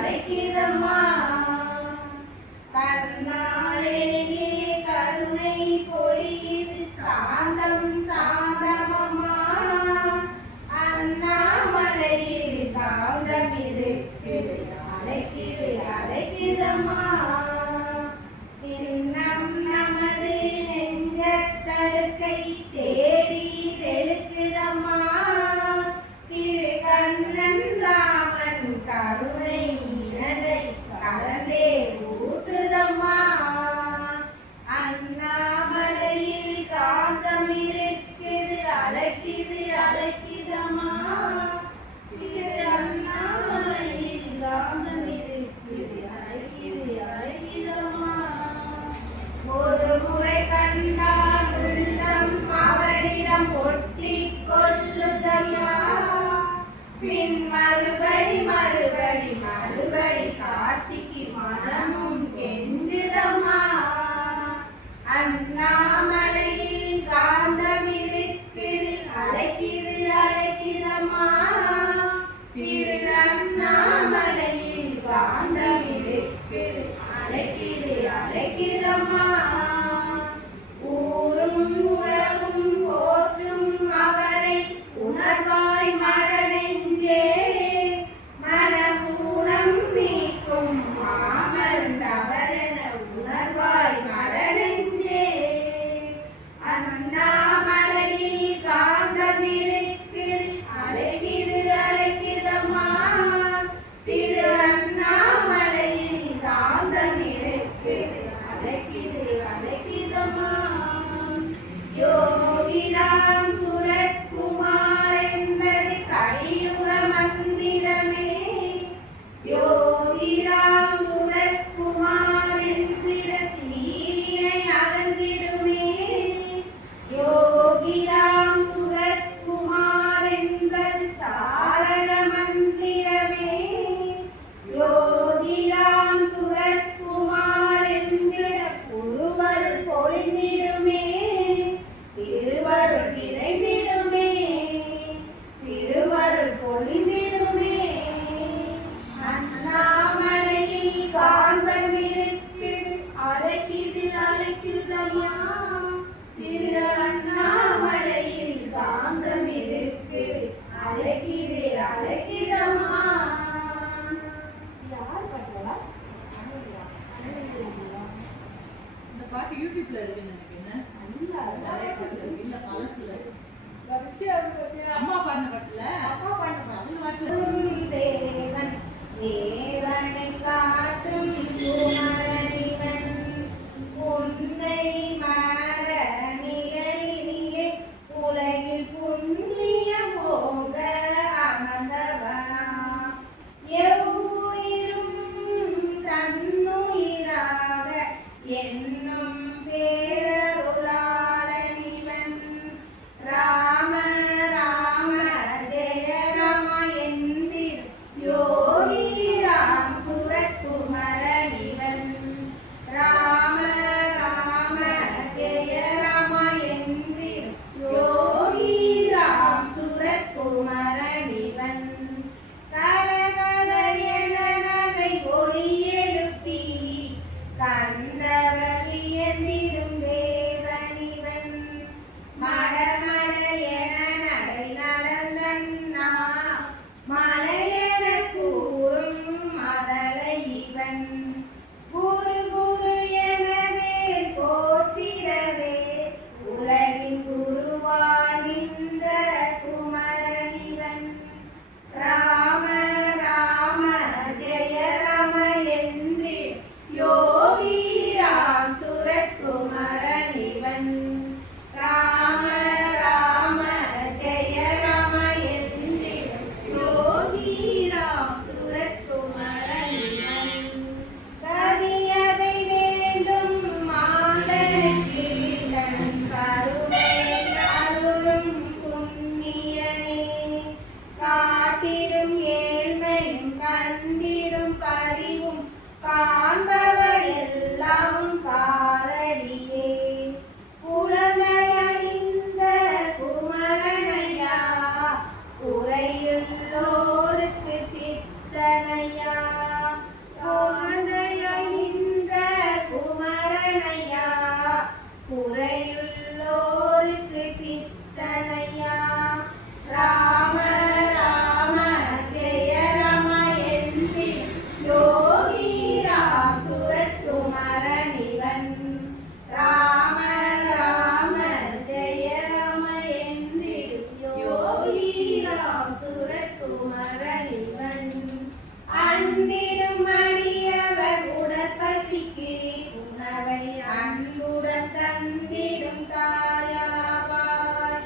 அழைக்குதம்மா. கண்ணாலே கருணை பொழியுது சாந்தம் சாந்தமம்மா. அண்ணாமலையில் காந்தம் இருக்குது அழைக்குது அழைக்குதம்மா. திண்ணம் நமது நெஞ்சத்தடுக்கை தேடி வெளுக்குதம்மா. திரு கண்ணன் ராமன் கருணை இரண்டை கலந்தே ஊட்டுதம்மா. அண்ணாமலையில் காந்தம் இருக்குது அழைக்குது அழைக்குதம்மா. திரு அண்ணாமலையில் காந்தம் இருக்குது அழைக்குது அழைக்குதம்மா. ஒரு முறை கண்டால் உள்ளம் அவரிடம் ஒட்டிக் கொள்ளுதையா. பின் மறுபடி மறுபடி மறுபடி காட்சிக்கு மனமும் கெஞ்சுதம்மா. அண்ணாமலையில் காந்தம் இருக்குது அழைக்குது அழைக்குதம்மா. திரு அண்ணாமலையில் காந்தம் இருக்குது அழைக்குது அழைக்குதம்மா. ஊரும் உலகும் போற்றும் அவரை உணர்வாய் மடநெஞ்சே. மனமூலம் நீக்கும் மாமருந்தவரென உணர்வாய் மடநெஞ்சே. அண்ணாமலையில் காந்தம் இருக்குது அழைக்குது அழைக்குதம்மா. திரு அண்ணாமலையில் காந்தம் இருக்குது அழைக்குது அழைக்குதம்மா. யோகிராம் சுரத்குமார் என்பது கலியுக மந்திரமே. யோகிராம் சுரத்குமார் என்றிட தீவினை அகன்றிடுமே. யோகிராம் சுரத்குமார் என்பது தாரக மந்திரமே. யோகிராம் சுரத்குமார் என்றிட குருவருள் பொழிந்திடுமே. திருவருள் நிறைந்திடுமே திருவருள் பொழிந்திடுமே. அண்ணாமலையில் காந்தம் இருக்குது அழைக்குது அழைக்குதம்மா. திரு அண்ணாமலையில் காந்தம் இருக்குது அழைக்குது அழைக்குதம்மா. யார் பாட்டுவா? இந்த பாட்டு யூடியூப்ல இருக்குன்னு நினைக்கிறேன். அம்மா பாடின பாட்டுல அப்பா பாடின பாட்டுல தேவன் தேவனை காட்டும் குமரனிவன். உன்னை மர நிழலிலே உலகில் புண்ணிய போக அமர்ந்தவனா. எவ்வுயிரும் தன்னுயிராக என்னும் பேரருளாளனிவன். ராம ராம ஜெய ராம என்றிடும் யோகி ராம் சுரத்குமரனிவன். ராம ராம ஜெய ராம என்றிடும் யோகி ராம் சுரத்குமரனிவன். கலகல என நகை ஒளி எழுப்பி கண்டவர் வியந்திடும் தேவனிவன். மடமட என நடை நடந்தன்னா மலையென கூறும் மதலை இவன். குரு குரு எனவே போற்றிடவே உலகின் குருவாய் நின்ற குமரனிவன். ராம ராம ஜெய ராம என்று யோகி ராம் சுரத்குமரனிவன். ராம ராம ஜெய ராம என்று யோகி ராம் சுரத்குமரனிவன். கதியதை வேண்டும் மாந்தனுக்கு தன் கருணை அருளும் புண்ணியனே. காட்டிடும் ஏழ்மையும் கண்டிடும் பரிவும் காண்பவர் எல்லாம் காலடியே. குழந்தையணிந்த குமரனையா குறையுள்ளோருக்கு பித்தனையா. அண்டிடும் அடியவர் உடற்பசிக்கு உணவை அன்புடன் தந்திடும் தாயாவாய்.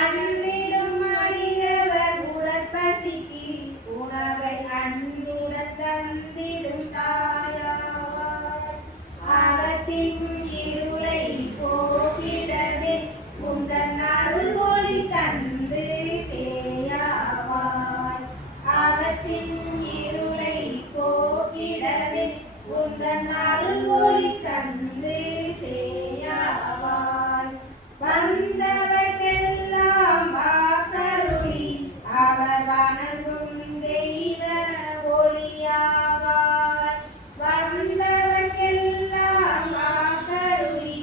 அண்டிடும் அடியவர் உடற்பசிக்கு உணவை அன்புடன் தந்திடும் தாயாவாய். அகத்தின் இருளை போக்கிடவே உந்தன் அருள் ஒளி தந்து சேயாவாய். அகத்தின் இருளை போக்கிடவே உந்தன் அருள் ஒளி தந்து சேயாவாய். வந்தவர்க்கெல்லாம் வாக்கருளி அவர் வணங்கும் தெய்வ ஒளியாவாய். வந்தவர்க்கெல்லாம் வாக்கருளி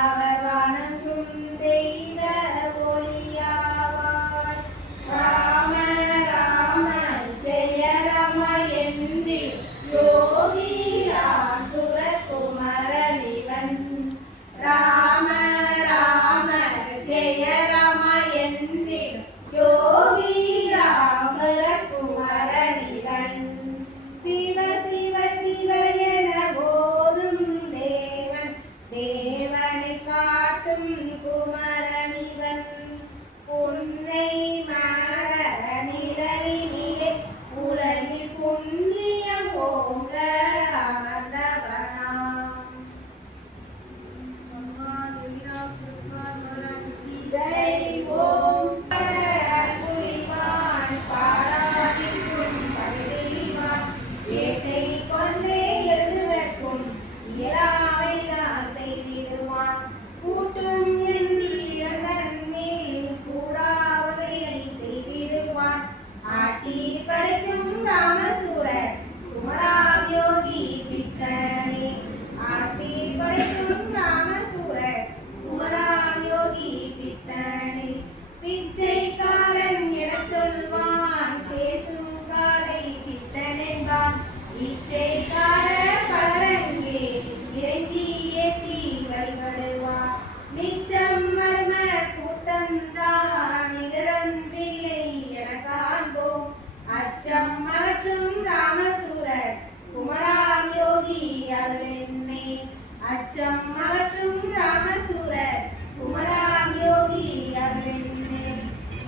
அவர் வணங்கும் தெய்வ ஒளியாவாய். ராம ராம ஜெய ராம என்று யோகி சுரகுமரனிவன். ராம ராம ஜெய ராம என்று யோகி சுரகுமரனிவன். சிவ சிவ சிவ என போதும் தேவன் தேவனை காட்டும் குமரனிவன். புன்னை மர நிழலினிலே உலகில் புண்ணியம் போங்க அமர்ந்தவனாம். ஜெய் ஓம் புரிவான் பாராட்டிக்கும் பரிசெய்வான். ஏட்டை கொண்டே எழுதுவதற்கும் இயலாமை தான் செய்திடுவான். கூட்டும் எந்திரன் மேல் கூடாவகையை செய்திடுவான். ஆட்டி படைக்கும் ராமசூரர் குமராம் யோகி பித்தனே. ஆட்டி படைக்கும் ராமசூரர் குமராம் யோகி பித்தனே. பிச்சைக்காரன் எனச் சொல்வான் பேசும் காலை பித்தனென்பான். இச்சைக்கார பலரங்கே இறைஞ்சி ஏற்றி வழிபடுவான். நிச்சம் மர்ம கூட்டந்தான் நிகரொன்றில்லை என காண்போம். அச்சம் அகற்றும் ராமசூரர் குமராம் யோகி அருளென்னே. அச்சம் அகற்றும் ராமசூரர் குமராம் யோகி அருளென்னே.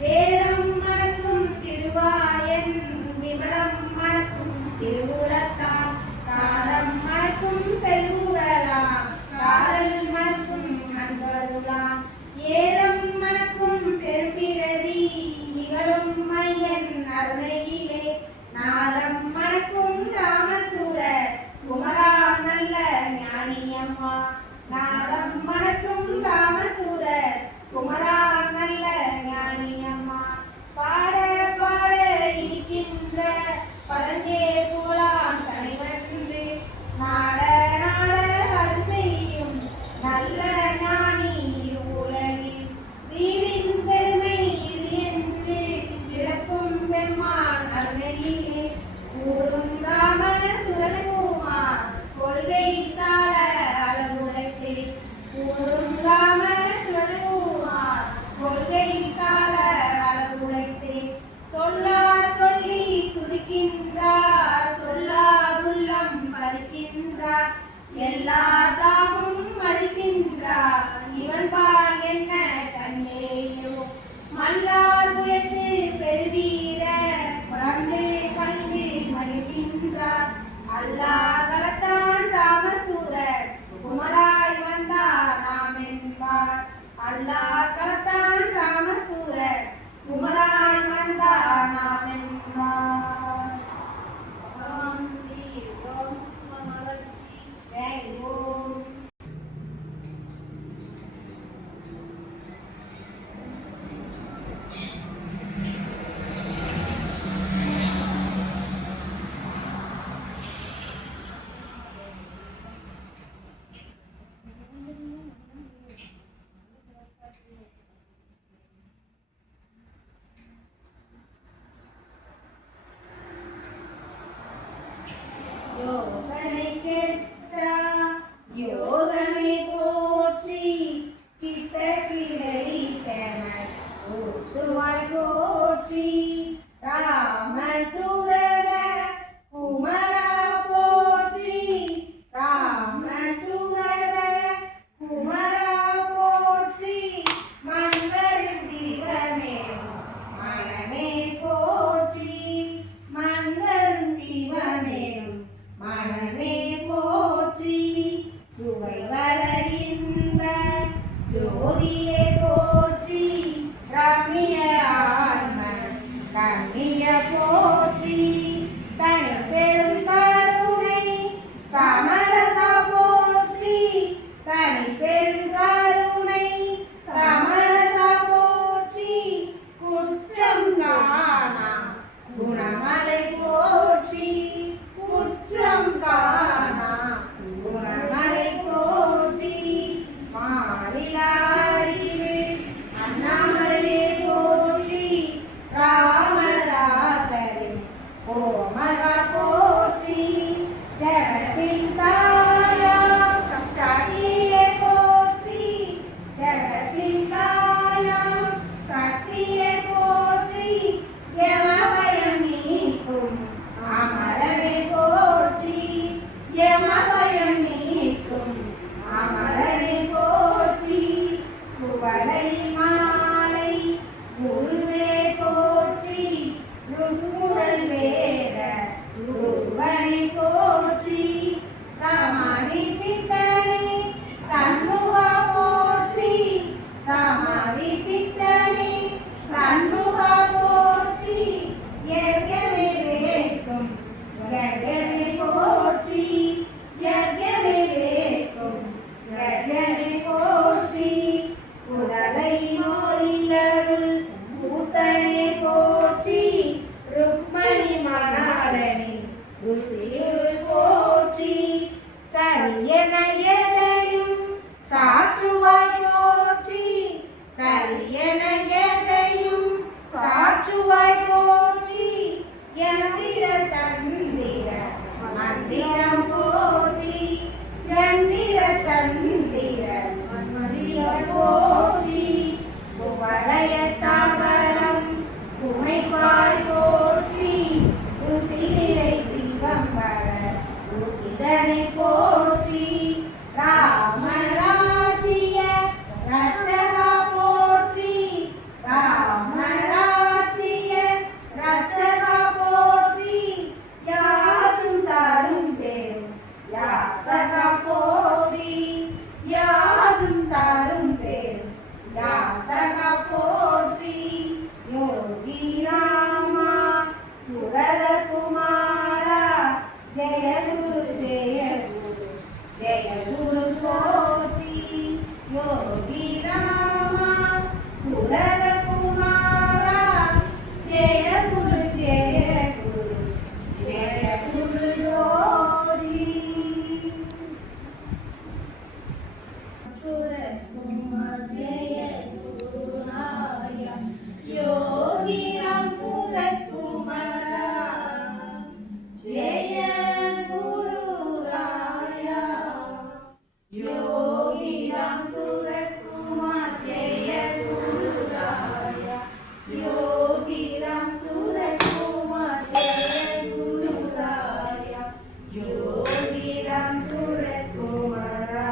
வேதம் மணக்கும் திருவாயன் விமலம் மணக்கும் திருவுலத்தான். காலம் மணக்கும் பெருவுகளாம் காதல் மணக்கும் அன்பருளாம். ஏதம் மணக்கும் பெரும்பிறவி நிகழும் மையன் அருணையிலே. நாதம் மணக்கும் ராமசூரர் குமராம் நல்ல ஞானியம்மா. நாதம் மணக்கும் ராமசூரர் குமராம் நல்ல ஞானியம்மா. பாட பாட இருக்கின்ற பதஞ்சே புகழாம் தலை வந்து நாட நாட அருள் செய்யும் நல்ல ஞானி உலகில். வீடின் பெருமை இது என்று விளக்கும் பெருமான் அருணையிலே. கூடும் ராம சுரகுமார் கொள்கை சால அளவுடைத்தே. கூடும் ராம சுரகுமார் கொள்கை சால அளவுடைத்தே. சொல்லார் சொல்லி துதிக்கின்றார் சொல்லாதுள்ளம் பதிக்கின்றார். எல்லா தாமும் மதிக்கின்றார் இவன் பால் என்ன கண்ணேயோ. மல்லார் உயர்ந்து பெருதீர வளர்ந்து பணிந்து மகிழ்கின்றார். அல்லார் கலத்தான் ராமசூரர் குமராய் வந்தார் நாம் என்பார். அல்லார் கலத்தான் ராமசூரர் குமராய் வந்தார் நாம் என்பார். ஓம் ஸ்ரீ ஓம் சுமலட்சுமி ஜெய் ஓம். யோசனை கெட்டா யோகமே போற்றி. கிட்ட கிளை தமர் ஓட்டுவாய் போற்றி. ராமசூரர குமர ருசியுள் போற்றி சரியென எதையும் சாற்றுவாய் போற்றி சரியென எதையும் சாற்றுவாய் போற்றி எந்திர தந்திர மந்திரம் போற்றி எந்திர தந்திர மந்திரம் போற்றி குவளைய தாவரம் குமைப்பாய் போற்றி ருசிரை சிவம்பர ருசிதனை போற்றி ராமராஜ்ய ரட்சகா போற்றி ராமராஜ்ய ரட்சகா போற்றி யாதும் தரும் பெரும் யாசகா போற்றி யாதும் தரும் பெரும் யாசகா போற்றி யோகி ராமா சுரர குமாரா ஜெய குரு ஜெய குரு ஜெய குரு போற்றி யோகி ராமா சுரர குமாரா ஜெய குரு ஜெய குரு ஜெய குரு போற்றி சுரர குமார் ஜெய குரு ராயா योगी राम सूरत कुमारा जय गुरु राया योगी राम सूरत कुमार जय गुरु राया योगी राम सूरत कुमार जय गुरु राया योगी राम सूरत कुमारा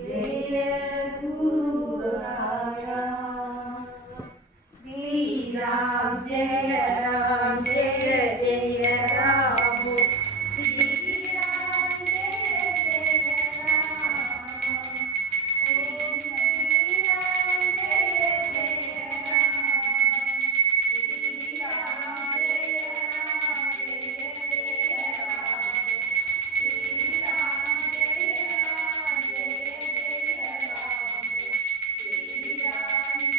जय गुरु राया राम जय जय राम श्री राम जय जय राम ओम श्री राम जय जय राम श्री राम जय राम जय जय राम श्री राम जय राम जय जय राम श्री राम जय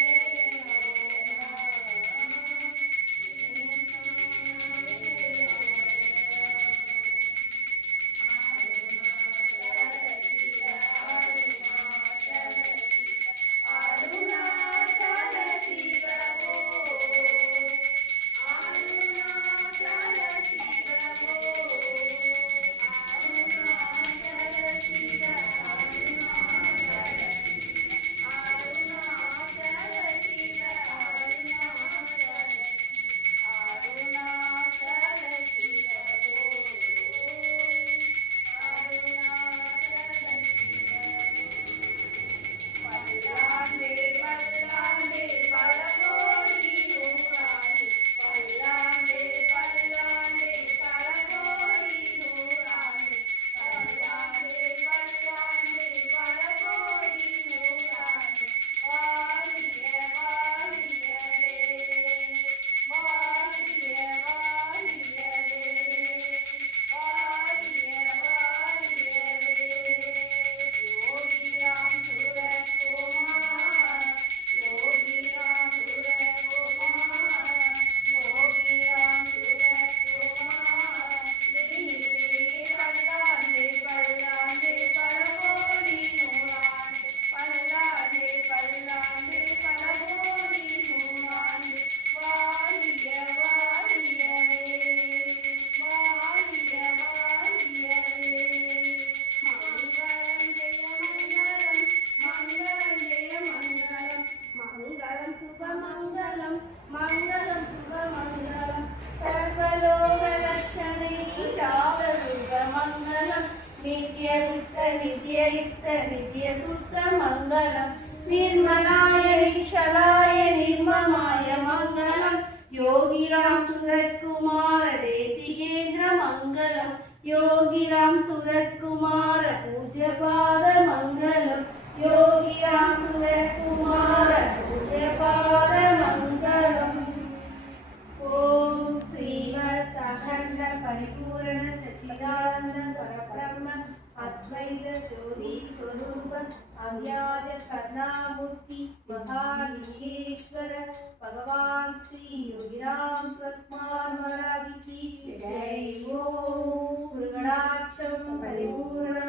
नित्ययुक्त नित्यसुत्त मङ्गलम् निर्मलाय ईशलाय निर्ममाय मङ्गलम् योगिराम सूरत कुमार देशिकेन्द्र मङ्गलम् योगिराम सूरत कुमार पूज्यपाद मङ्गलम् योगिराम सूरत कुमार पूज्यपाद मङ्गलम् ओम श्रीमत् अखंड परिपूर्ण सच्चिदानंद परब्रह्म अद्वैत ज्योति स्वरूप वादिराज करणामूर्ति महालिंगेश्वर भगवान श्री योगीराम सुरत्कुमार महाराज की जय। ओम गुरुगणाक्षम परिपूर्ण